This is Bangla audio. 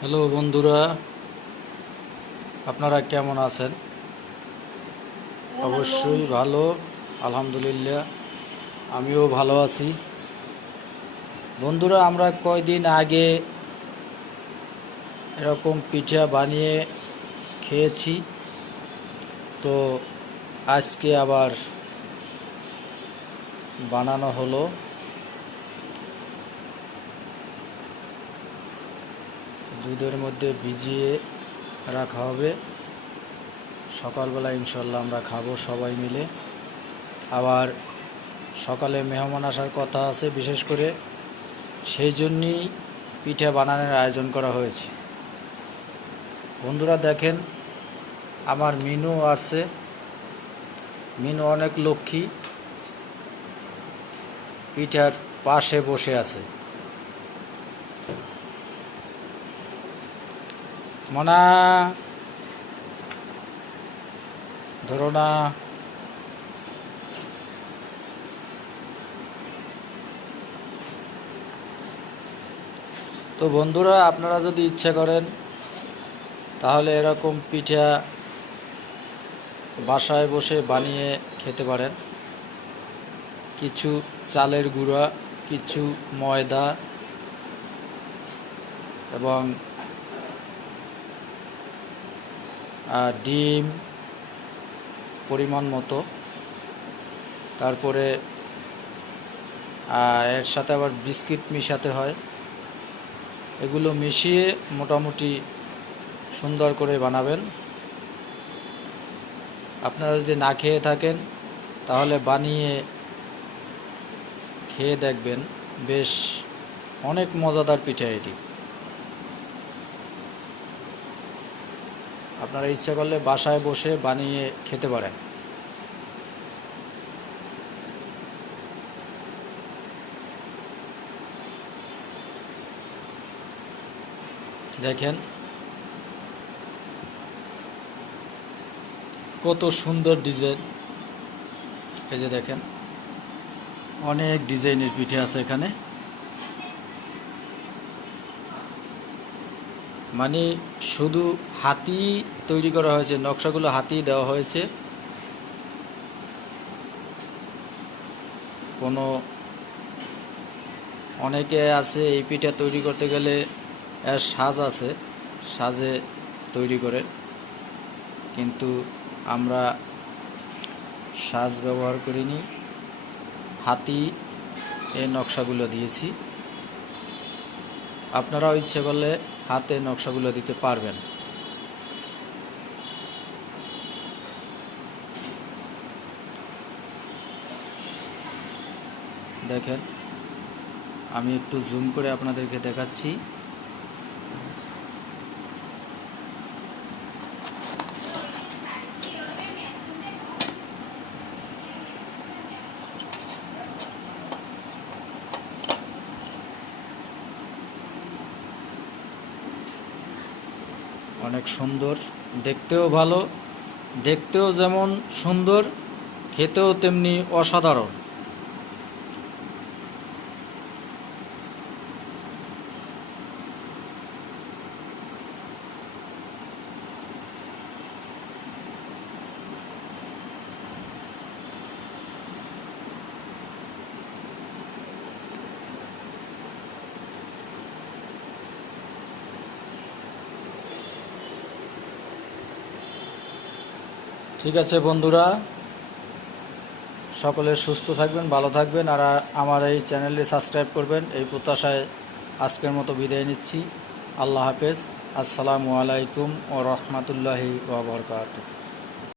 হ্যালো বন্ধুরা, আপনারা কেমন আছেন? অবশ্যই ভালো, আলহামদুলিল্লাহ। আমিও ভালো আছি। বন্ধুরা, আমরা কয়দিন আগে এরকম পিঠা বানিয়ে খেয়েছি, তো আজকে আবার বানানো হলো। দুধের মধ্যে ভিজিয়ে রাখা হবে, সকালবেলা ইনশাল্লাহ আমরা খাবো সবাই মিলে। আবার সকালে মেহমান আসার কথা আছে, বিশেষ করে সেই জন্যই পিঠা বানানোর আয়োজন করা হয়েছে। বন্ধুরা দেখেন, আমার মিনু আছে। মিনু অনেক লক্ষ্মী, পিঠার পাশে বসে আছে। মনা, ধরো না। তো বন্ধুরা, আপনারা যদি ইচ্ছা করেন তাহলে এরকম পিঠা বাসায় বসে বানিয়ে খেতে পারেন। কিছু চালের গুঁড়া, কিছু ময়দা এবং ডিম পরিমাণ মতো, তারপরে এর সাথে আবার বিস্কিট মিশাতে হয়। এগুলো মিশিয়ে মোটামুটি সুন্দর করে বানাবেন। আপনারা যদি না খেয়ে থাকেন তাহলে বানিয়ে খেয়ে দেখবেন, বেশ অনেক মজাদার পিঠা এটি। আপনারা ইচ্ছা করলে বাসায় বসে বানিয়ে খেতে পারেন। দেখেন কত সুন্দর ডিজাইন। এই যে দেখেন, অনেক ডিজাইনের পিঠে আছে এখানে। মানে শুধু হাতি তৈরি করা হয়েছে, নকশাগুলো হাতি দেওয়া হয়েছে। কোনো অনেকে আছে এই পিঠা তৈরি করতে গেলে এর সাজ আছে, সাজে তৈরি করে, কিন্তু আমরা সাজ ব্যবহার করিনি, হাতি এই নকশাগুলো দিয়েছি। আপনারাও ইচ্ছে করলে হাতে নকশাগুলো দিতে পারবেন। দেখেন, আমি একটু জুম করে আপনাদেরকে দেখাচ্ছি। অনেক সুন্দর, দেখতেও ভালো, দেখতেও যেমন সুন্দর, খেতেও তেমনি অসাধারণ। ঠিক আছে বন্ধুরা, সকলে সুস্থ থাকবেন, ভালো থাকবেন, আর আমার এই চ্যানেলটি সাবস্ক্রাইব করবেন, এই প্রত্যাশায় আজকের মতো বিদায় নিচ্ছি। আল্লাহ হাফেজ। আসসালামু আলাইকুম ওয়া রাহমাতুল্লাহি ওয়া বারাকাতুহু।